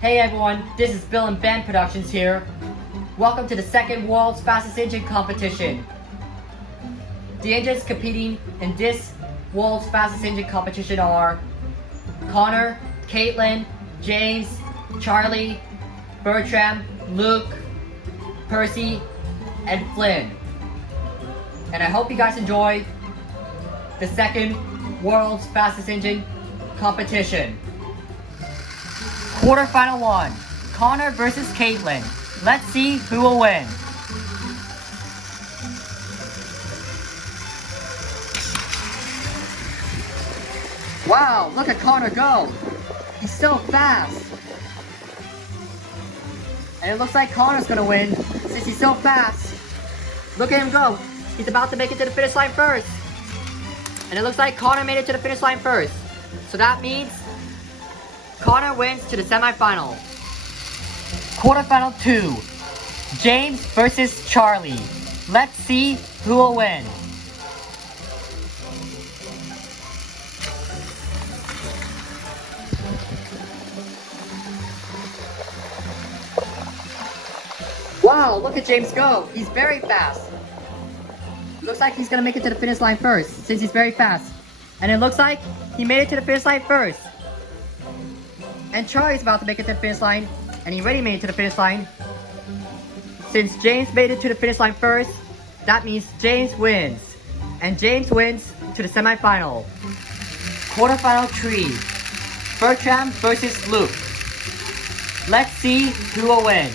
Hey everyone, this is Bill and Ben Productions here. Welcome to the second World's Fastest Engine competition. The engines competing in this World's Fastest Engine competition are Connor, Caitlin, James, Charlie, Bertram, Luke, Percy, and Flynn. And I hope you guys enjoy the second World's Fastest Engine competition. Quarterfinal 1, Connor versus Caitlin. Let's see who will win. Wow, look at Connor go. He's so fast. And it looks like Connor's gonna win since he's so fast. Look at him go. He's about to make it to the finish line first. And it looks like Connor made it to the finish line first. So that means Connor wins to the semifinal. Quarterfinal 2, James versus Charlie. Let's see who will win. Wow, look at James go. He's very fast. Looks like he's gonna make it to the finish line first, since he's very fast. And it looks like he made it to the finish line first. And Charlie's about to make it to the finish line, and he already made it to the finish line. Since James made it to the finish line first, that means James wins. And James wins to the semifinal. Quarterfinal 3, Bertram versus Luke. Let's see who will win.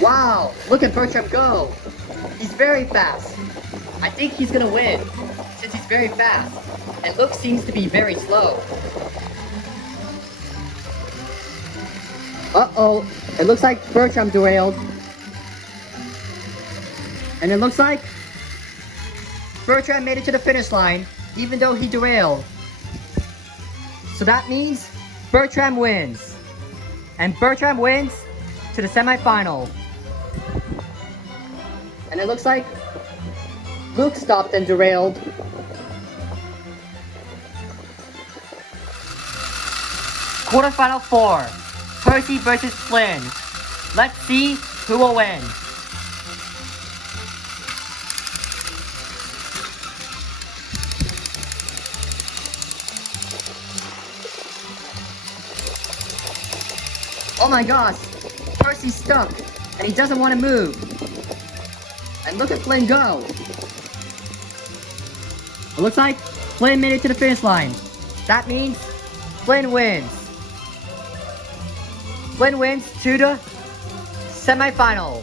Wow, look at Bertram go. He's very fast. I think he's gonna win since he's very fast. And Luke seems to be very slow. Uh-oh, it looks like Bertram derailed. And it looks like Bertram made it to the finish line, even though he derailed. So that means Bertram wins. And Bertram wins to the semifinal. And it looks like Luke stopped and derailed. Quarterfinal 4, Percy versus Flynn. Let's see who will win. Oh my gosh, Percy's stuck and he doesn't want to move. And look at Flynn go. It looks like Flynn made it to the finish line. That means Flynn wins. Flynn wins to the semifinal.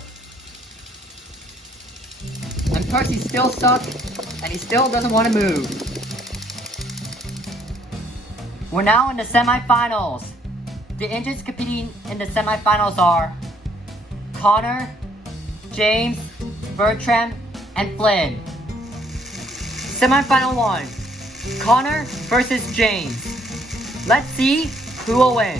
And Percy's still stuck and he still doesn't want to move. We're now in the semifinals. The engines competing in the semifinals are Connor, James, Bertram, and Flynn. Semifinal 1, Connor versus James. Let's see who will win.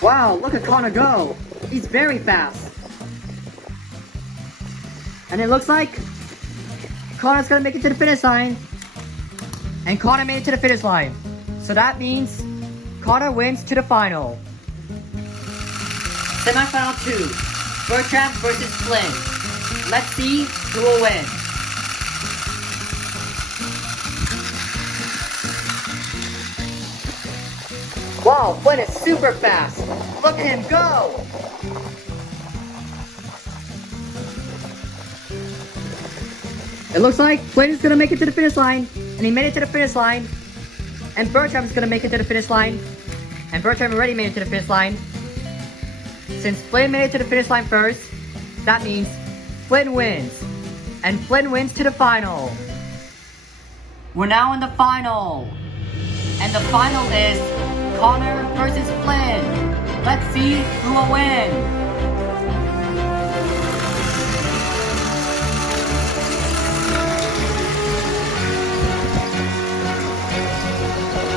Wow, look at Connor go. He's very fast. And it looks like Connor's gonna make it to the finish line. And Connor made it to the finish line. So that means Connor wins to the final. Semifinal 2, Bertram versus Flynn. Let's see who will win. Wow, Flynn is super fast. Look at him go. It looks like Flynn is gonna make it to the finish line. And he made it to the finish line. And Bertram is gonna make it to the finish line. And Bertram already made it to the finish line. Since Flynn made it to the finish line first, that means Flynn wins. And Flynn wins to the final. We're now in the final. And the final is Connor versus Flynn. Let's see who will win.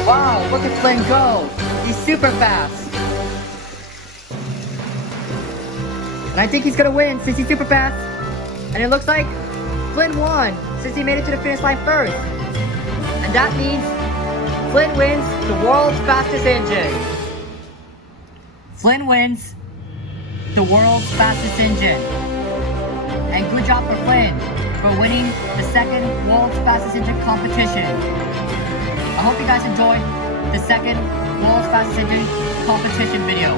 Wow, look at Flynn go. He's super fast. And I think he's gonna win since he's super fast. And it looks like Flynn won since he made it to the finish line first. And that means Flynn wins the world's fastest engine. Flynn wins the world's fastest engine. And good job for Flynn for winning the second world's fastest engine competition. I hope you guys enjoyed the second world's fastest engine competition video.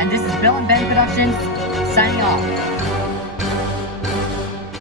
And this is Bill and Ben Productions signing off.